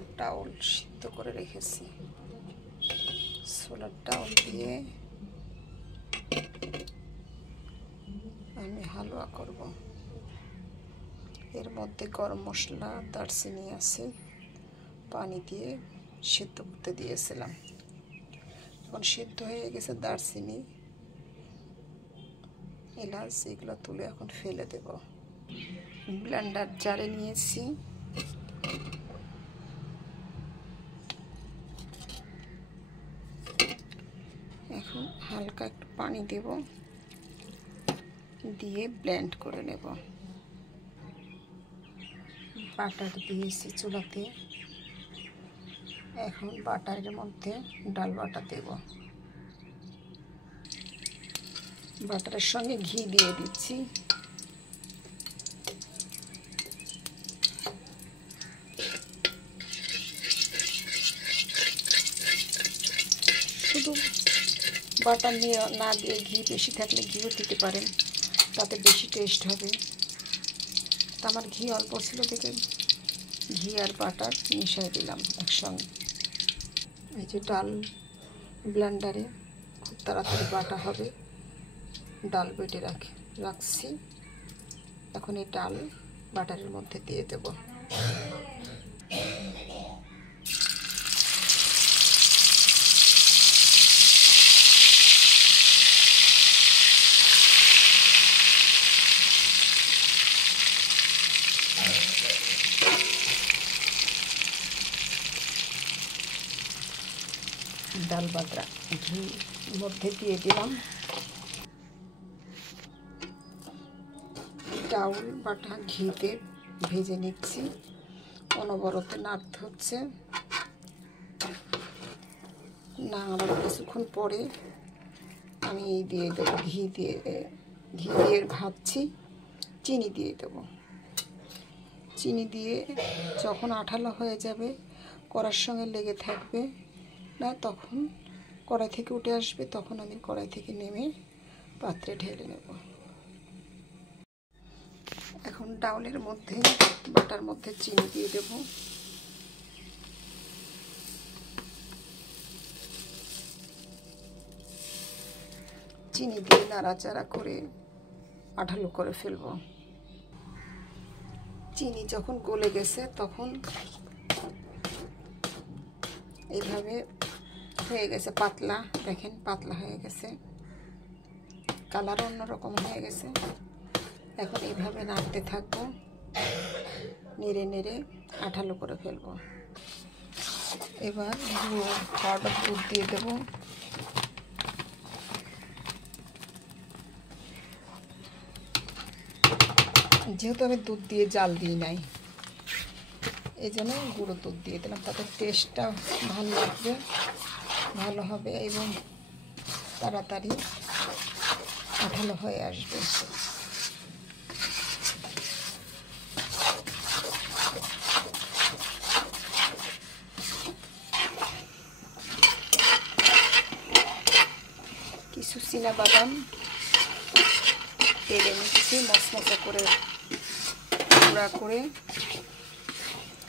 ছোলার ডাউল সিদ্ধ করে রেখেছি। ছোলার ডাউল দিয়ে আমি হালুয়া করব। এর মধ্যে গরম মশলা, দারচিনি আছে, পানি দিয়ে সিদ্ধ করতে দিয়েছিলাম। এখন সিদ্ধ হয়ে গেছে। দারচিনি, এলাচ এগুলো তুলে এখন ফেলে দেব। ব্লেন্ডার জারে নিয়েছি। এখন হালকা একটু পানি দেব, দিয়ে ব্লেন্ড করে নেব। বাটার দিয়েছি চুলাতে। এখন বাটারের মধ্যে ডাল বাটা দেব। বাটারের সঙ্গে ঘি দিয়ে দিচ্ছি। শুধু বাটার না দিয়ে ঘি বেশি থাকলে ঘিও দিতে পারেন, তাতে বেশি টেস্ট হবে। তা আমার ঘি অল্প ছিল দেখে ঘি আর বাটার মিশিয়ে দিলাম একসঙ্গে। এই যে ডাল ব্লেন্ডারে খুব তাড়াতাড়ি বাটা হবে। ডাল বেটে রাখছি। এখন এই ডাল বাটারের মধ্যে দিয়ে দেব। ডাল বাটা ঘি মধ্যে দিয়ে দিলাম। ডাউল বাটা ঘিতে ভেজে নিচ্ছি। অনবরত নাড়তে হচ্ছে। নাড়ার কিছুক্ষণ পরে আমি দিয়ে দেবো ঘি দিয়ে ভাজছি। চিনি দিয়ে দেবো। চিনি দিয়ে যখন আঠালো হয়ে যাবে, কড়ার সঙ্গে লেগে থাকবে না, তখন কড়াই থেকে উঠে আসবে, তখন আমি কড়াই থেকে নেমে পাত্রে ঢেলে নেব। এখন ডাউলের মধ্যে বাটার মধ্যে চিনি দিয়ে দেব। চিনি দিয়ে নাড়াচাড়া করে আঠালো করে ফেলব। চিনি যখন গলে গেছে তখন এইভাবে হয়ে গেছে পাতলা। দেখেন পাতলা হয়ে গেছে, কালার অন্যরকম হয়ে গেছে। এখন এইভাবে নাড়তে থাকবো, নেড়ে নেড়ে আঠালো করে ফেলবো। এবার পাউডার দুধ দিয়ে দেব। যেহেতু আমি দুধ দিয়ে জাল দিই নাই, এই জন্য গুঁড়ো দুধ দিয়ে দিলাম। তাতে টেস্টটা ভালো লাগবে, ভালো হবে এবং তাড়াতাড়ি আঠালো হয়ে আসবে। কিছু চীনাবাদাম তেলে নিচ্ছি, মচমচে করে গুঁড়া করে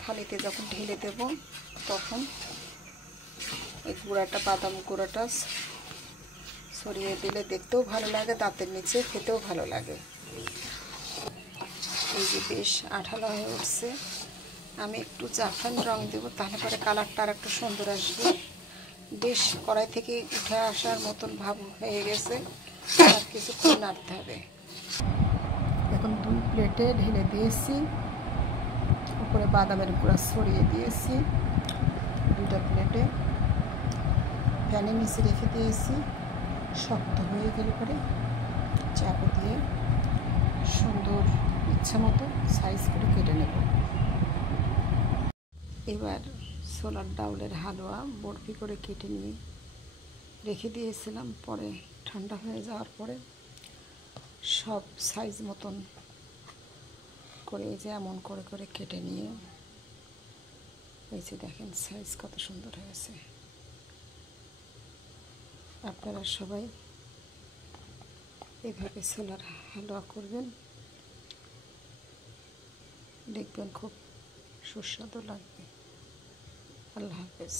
থালিতে যখন ঢেলে দেব, তখন এই বাদাম গুঁড়াটা ছড়িয়ে দিলে দেখতেও ভালো লাগে, দাঁতের নিচে খেতেও ভালো লাগে। এই যে বেশ আঠালো হয়ে উঠছে। আমি একটু জাফরান রং দেবো, তাহলে পরে কালারটা আর একটু সুন্দর আসবে। বেশ কড়াই থেকে উঠে আসার মতন ভাব হয়ে গেছে, আর কিছুক্ষণ নাড়তে হবে। এখন 2 প্লেটে ঢেলে দিয়েছি, উপরে বাদামের গুঁড়া ছড়িয়ে দিয়েছি। 2টা প্লেটে ফ্যানের নিচে রেখে দিয়েছি। শক্ত হয়ে গেলে পরে চাকু দিয়ে সুন্দর ইচ্ছা মতো সাইজ করে কেটে নেব। এবার ছোলার ডাউলের হালুয়া বরফি করে কেটে নিয়ে রেখে দিয়েছিলাম। পরে ঠান্ডা হয়ে যাওয়ার পরে সব সাইজ মতন করে যে এমন করে করে কেটে নিয়ে, এই যে দেখেন সাইজ কত সুন্দর হয়েছে। আপনারা সবাই এভাবে ছোলার হালুয়া করবেন, দেখবেন খুব সুস্বাদু লাগবে। আল্লাহ হাফেজ।